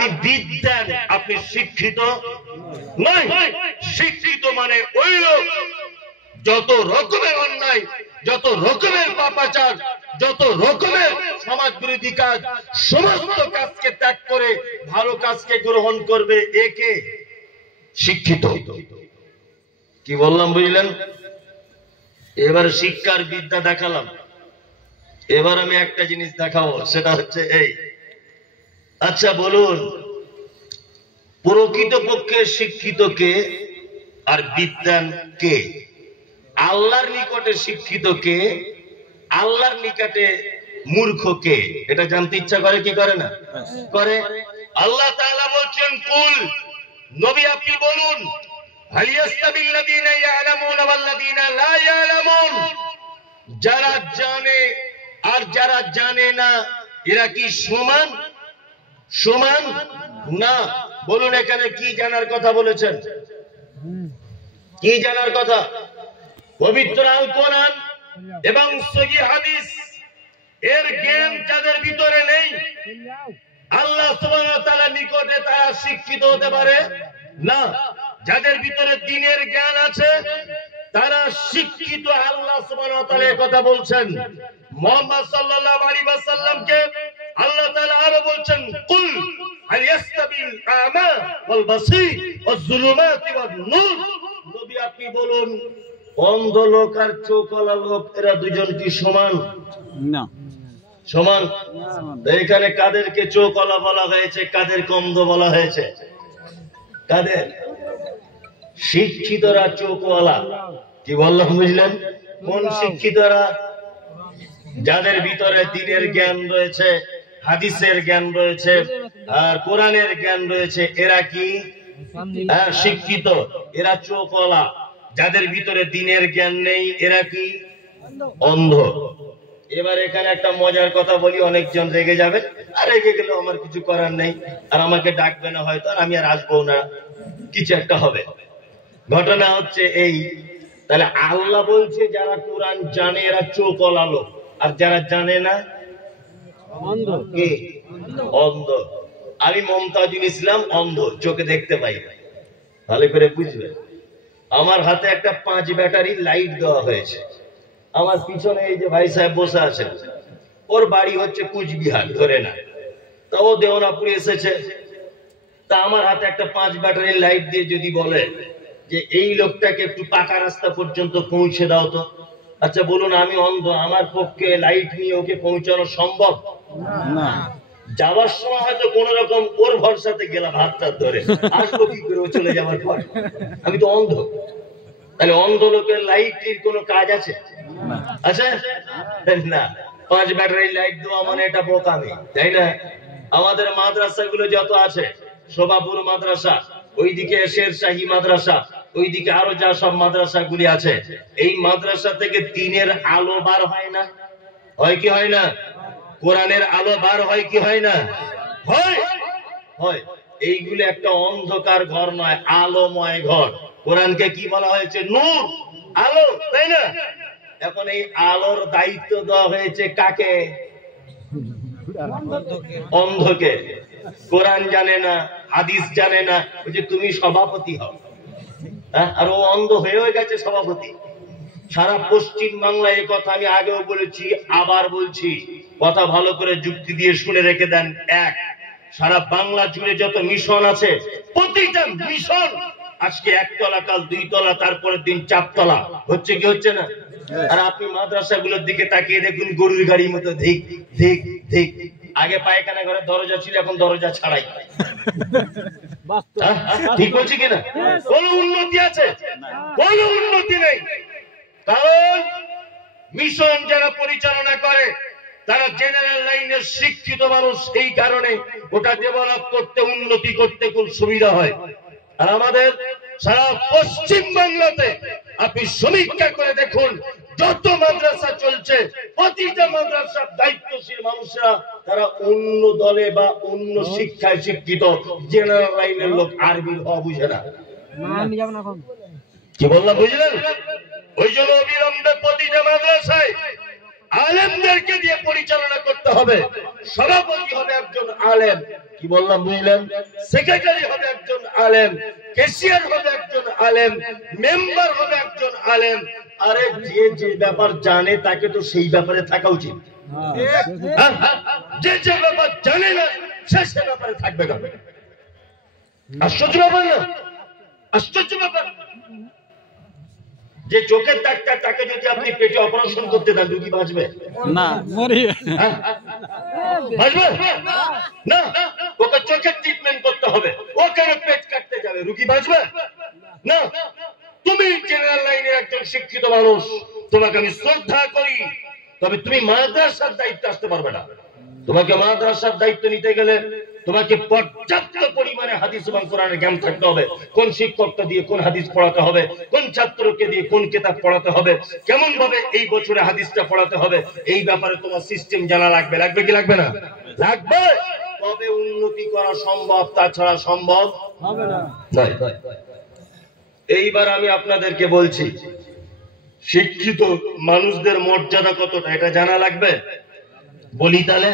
আপনি বিদ্যান, আপনি শিক্ষিত নয়। শিক্ষিত মানে ওই লোক যত রকমের অন্যায়, যত রকমের পাপাচার, যত রকমের সমাজ বিরোধী কাজ, সমস্ত কাজকে ত্যাগ করে ভালো কাজকে গ্রহণ করবে, একে শিক্ষিত। কি বললাম বুঝলেন? এবার শিক্ষার বিদ্যা দেখালাম, এবার আমি একটা জিনিস দেখাবো, সেটা হচ্ছে এই। আচ্ছা বলুন, প্রকৃতপক্ষে শিক্ষিত কে আর বিদ্যান কে? আল্লাহর নিকটে শিক্ষিত কে, আল্লাহর নিকটে মূর্খ কে? এটা জানতে ইচ্ছা করে কি করে না? করে। আল্লাহ তাআলা বলছেন, কুল, নবী আপনি বলুন, হাল ইয়াস্তাবিল্লাযীনা ইয়ালামুনা ওয়াল্লাযীনা লা ইয়ালামুন, যারা জানে আর যারা জানে না এরা কি সমান? সমান না। বলুন এখানে কি জানার কথা বলেছেন? কি জানার কথা? পবিত্র আল কোরআন এবং সহিহ হাদিস এর জ্ঞান যাদের ভিতরে নেই, আল্লাহ সুবহানাহু ওয়া তাআলার নিকটে তারা শিক্ষিত হতে পারে না। যাদের ভিতরে দ্বীনের জ্ঞান আছে তারা শিক্ষিত। আল্লাহ সুবহানাহু ওয়া তাআলা এই কথা বলছেন। মুহাম্মদ সাল্লাল্লাহু আলাইহি ওয়াসাল্লামকে আল্লাহ তাআলা আরো বলছেন, কুল হাল ইয়াস্তাবিল আমা ওয়াল বাসীর ওয়াজ যুলুমাতি ওয়ান নূর, নবী আপনি বলুন, অন্ধ লোক আর চোখওয়ালা লোক এরা দুজন কি সমান? না, সমান। এখানে কাদেরকে চোখওয়ালা বলা হয়েছে, কাদেরকে অন্ধ বলা হয়েছে? কাদের? শিক্ষিতরা চোখওয়ালা। কি বললাম বুঝলেন? কোন শিক্ষিতরা? যাদের ভিতরে দ্বীনের জ্ঞান রয়েছে, হাদিসের জ্ঞান রয়েছে, আর কোরআনের জ্ঞান রয়েছে, এরা কি শিক্ষিত, এরা চোখওয়ালা। যাদের ভিতরে দ্বীনের জ্ঞান নেই এরা কি? অন্ধ। এবার এখানে একটা মজার কথা বলি, অনেকজন রেগে যাবে, আর রেগে গেলে আমার কিছু করার নেই, আর আমাকে ডাকবে না হয়তো, আর আমি আর আসবো না, কিছু একটা হবে। ঘটনা হচ্ছে এই, তাহলে আল্লাহ বলছে যারা কোরআন জানে এরা চোখওয়ালা লোক, আর যারা জানে না অন্ধ। কি? অন্ধ। আমি মমতাজুল ইসলাম অন্ধ, চোখে দেখতে পাই না, ভালো করে বুঝবে। আমার হাতে একটা 5 ব্যাটারি লাইট দেওয়া হয়েছে। আমার পিছনে এই যে ভাই সাহেব বসে আছেন, ওর বাড়ি হচ্ছে কুচবিহার ধরে না, তা ও দেওনাপুরে এসেছে, তা আমার হাতে একটা 5 ব্যাটারি লাইট দিয়ে যদি বলে যে এই লোকটাকে একটু পাকা রাস্তা পর্যন্ত পৌঁছে দাও তো, আচ্ছা বলুন, আমি অন্ধ, আমার পক্ষে লাইট নিয়ে ওকে পৌঁছানো সম্ভব না। যাওয়ার সময় হয়তো কোন রকম ওর ভরসাতে গেলাম হাতটা ধরে, আসবো কি করে ও চলে যাওয়ার পর? আমি তো অন্ধ। তাহলে অন্ধ লোকের লাইটের কোনো কাজ আছে? আচ্ছা না। 5 ব্যাটারি লাইট দেওয়া মানে এটা বোকামি, তাই না? আমাদের মাদ্রাসাগুলো যত আছে, শোভাপুর মাদ্রাসা, ওইদিকে শেরশাহী মাদ্রাসা, ওইদিকে আরো যা সব মাদ্রাসা গুলি আছে, এই মাদ্রাসা থেকে দ্বীনের আলো বার হয় না? হয় কি হয় না? কোরআনের আলো বার হয় কি হয় না? হয়, হয়। এইগুলো একটা অন্ধকার ঘর নয়, আলোময় ঘর। কোরআনকে কি বলা হয়েছে? নূর, আলো, তাই না? এখন এই আলোর দায়িত্ব দেওয়া হয়েছে কাকে? অন্ধকে। কোরআন জানে না, হাদিস জানে না, ওই যে তুমি সভাপতি হও, আর ও অন্ধ হয়ে গেছে সভাপতি। সারা পশ্চিম বাংলায় এ কথা আমি আগেও বলেছি, আবার বলছি, কথা ভালো করে যুক্তি দিয়ে শুনে রেখে দেন। এক, সারা বাংলা জুড়ে যত মিশন আছে, প্রতিটা মিশন আজকে 1 তলা, কাল 2 তলা, তারপরের দিন 4 তলা হচ্ছে কি হচ্ছে না? আর আপনি মাদ্রাসাগুলোর দিকে তাকিয়ে দেখুন, গরুর গাড়ির মতো ধিক ধিক ধিক। আগে পায়খানা ঘরে দরজা ছিল, এখন দরজা ছাড়াই। ঠিক বলছি কিনা? কোন উন্নতি আছে? কোন উন্নতি নেই। কারণ মিশন যারা পরিচালনা করে তারা জেনারেল লাইনের শিক্ষিত মানুষ, এই কারণে ওটা ডেভেলপ করতে, উন্নতি করতে খুব সুবিধা হয়। আর আমাদের সারা পশ্চিম বাংলাতে আপনি সমীক্ষা করে দেখুন, যত মাদ্রাসা চলছে, প্রতিটা মাদ্রাসার দায়িত্বশীল মানুষরা তারা অন্য দলে বা অন্য শিক্ষায় শিক্ষিত, জেনারেল লাইনের লোক, আরবি হওয়া বুঝে না। কি বললাম বুঝলেন? ওই জন্য অবিলম্বে প্রতিটা মাদ্রাসায় আলেমদেরকে দিয়ে পরিচালনা করতে হবে। সভাপতি হবে একজন আলেম, কি বললাম বুঝলেন? সেক্রেটারি হবে একজন আলেম, ক্যাশিয়ার হবে একজন আলেম, মেম্বার হবে একজন আলেম। আরে যে যে ব্যাপার জানে তাকে তো সেই ব্যাপারে থাকা উচিত। যে যে ব্যাপার জানে না সে সে ব্যাপারে থাকবে না। আশ্চর্য ব্যাপার না? আশ্চর্য ব্যাপার। যে চোখের ডাক্তার তাকে যদি আপনি পেটে অপারেশন করতে দেন, রোগী বাঁচবে না? বাঁচবে না? ওকে চোখের ট্রিটমেন্ট করতে হবে, ও কেন পেট কাটতে যাবে? রোগী বাঁচবে না? তুমি জেনারেল লাইনের একজন শিক্ষিত মানুষ, তোমাকে আমি শ্রদ্ধা করি, তবে তুমি মাদ্রাসার দায়িত্ব আসতে পারবে না। তোমাকে মাদ্রাসার দায়িত্ব নিতে গেলে তোমাকে পর্যাপ্ত পরিমাণে হাদিস এবং কোরআনের জ্ঞান থাকতে হবে। কোন শিক্ষককে দিয়ে কোন হাদিস পড়াতে হবে, কোন ছাত্রকে দিয়ে কোন কিতাব পড়াতে হবে, কেমন ভাবে এই বছরে হাদিসটা পড়াতে হবে, এই ব্যাপারে তোমার সিস্টেম জানা লাগবে। লাগবে কি লাগবে না? লাগবে। তবে উন্নতি করা সম্ভব, তাছাড়া সম্ভব হবে না। এইবার আমি আপনাদেরকে বলছি, শিক্ষিত মানুষদের মর্যাদা কতটা এটা জানা লাগবে। বলি তাহলে